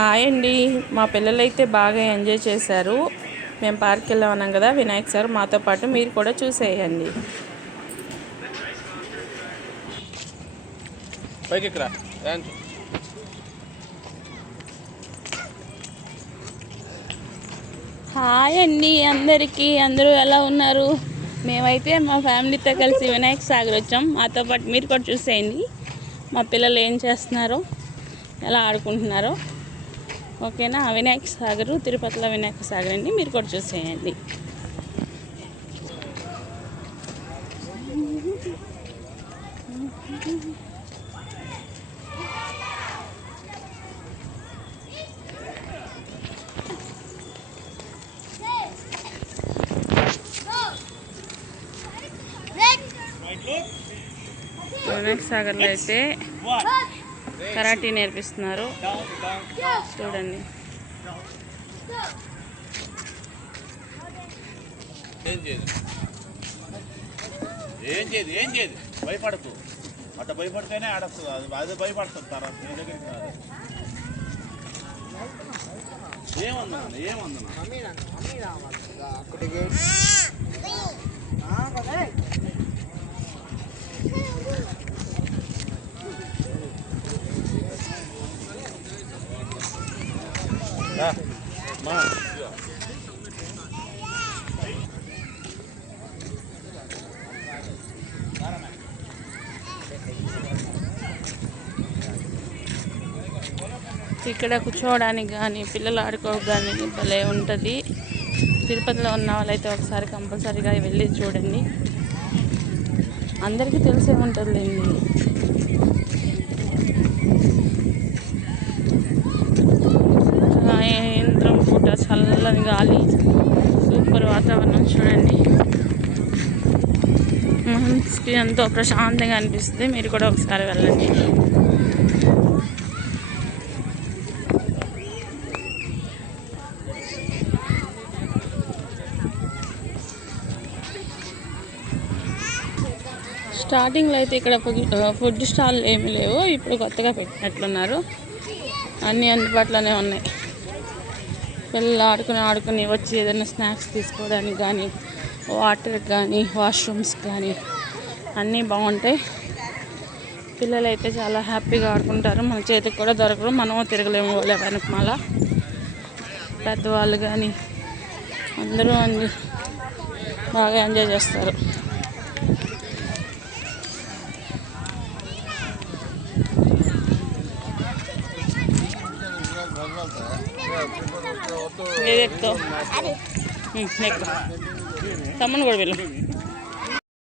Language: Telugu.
హాయ్ అండి. మా పిల్లలైతే బాగా ఎంజాయ్ చేశారు. మేము పార్క్కి వెళ్ళామన్నాం కదా, వినాయక్ సార్ మాతో పాటు మీరు కూడా చూసేయండి. హాయ్ అండి అందరికీ. అందరూ ఎలా ఉన్నారు? మేమైతే మా ఫ్యామిలీతో కలిసి వినాయక్ సాగర్ వచ్చాం. మాతో పాటు మీరు కూడా చూసేయండి మా పిల్లలు ఏం చేస్తున్నారో, ఎలా ఆడుకుంటున్నారో. ఓకేనా? వినాయక సాగర్ తిరుపతిలో వినాయక సాగర్ అండి, మీరు కూడా చూసేయండి. వినాయక సాగర్లో అయితే కరాటీ నేర్పిస్తున్నారు, చూడండి. ఏం చేయదు భయపడకు. అట్లా భయపడితేనే ఆడచ్చు. అది భయపడుతుంది తర్వాత నీ దగ్గరికి రాదు. ఏమందనా ఇక్కడ కూర్చోవడానికి కానీ పిల్లలు ఆడుకోవడానికి భలే ఉంటుంది. తిరుపతిలో ఉన్న వాళ్ళైతే ఒకసారి కంపల్సరీగా వెళ్ళి చూడండి. అందరికీ తెలిసే ఉంటుందండి. సాయంత్రం పూట చల్లని గాలి, సూపర్ వాతావరణం చూడండి. మనసుకి ఎంతో ప్రశాంతంగా అనిపిస్తుంది. మీరు కూడా ఒకసారి వెళ్ళండి. స్టార్టింగ్లో అయితే ఇక్కడ ఫుడ్ స్టాల్ ఏమీ లేవు. ఇప్పుడు కొత్తగా పెట్టినట్లున్నారు. అన్నీ అందుబాటులోనే ఉన్నాయి. పిల్లలు ఆడుకుని వచ్చి ఏదైనా స్నాక్స్ తీసుకోవడానికి కానీ, వాటర్ కానీ, వాష్రూమ్స్ కానీ అన్నీ బాగుంటాయి. పిల్లలు అయితే చాలా హ్యాపీగా ఆడుకుంటారు. మన చేతికి కూడా దొరకరు, మనము తిరగలేము వాళ్ళ వెనకమాల. పెద్దవాళ్ళు కానీ అందరూ అన్ని బాగా ఎంజాయ్ చేస్తారు. తమ్ముని కూడా వెళ్ళు.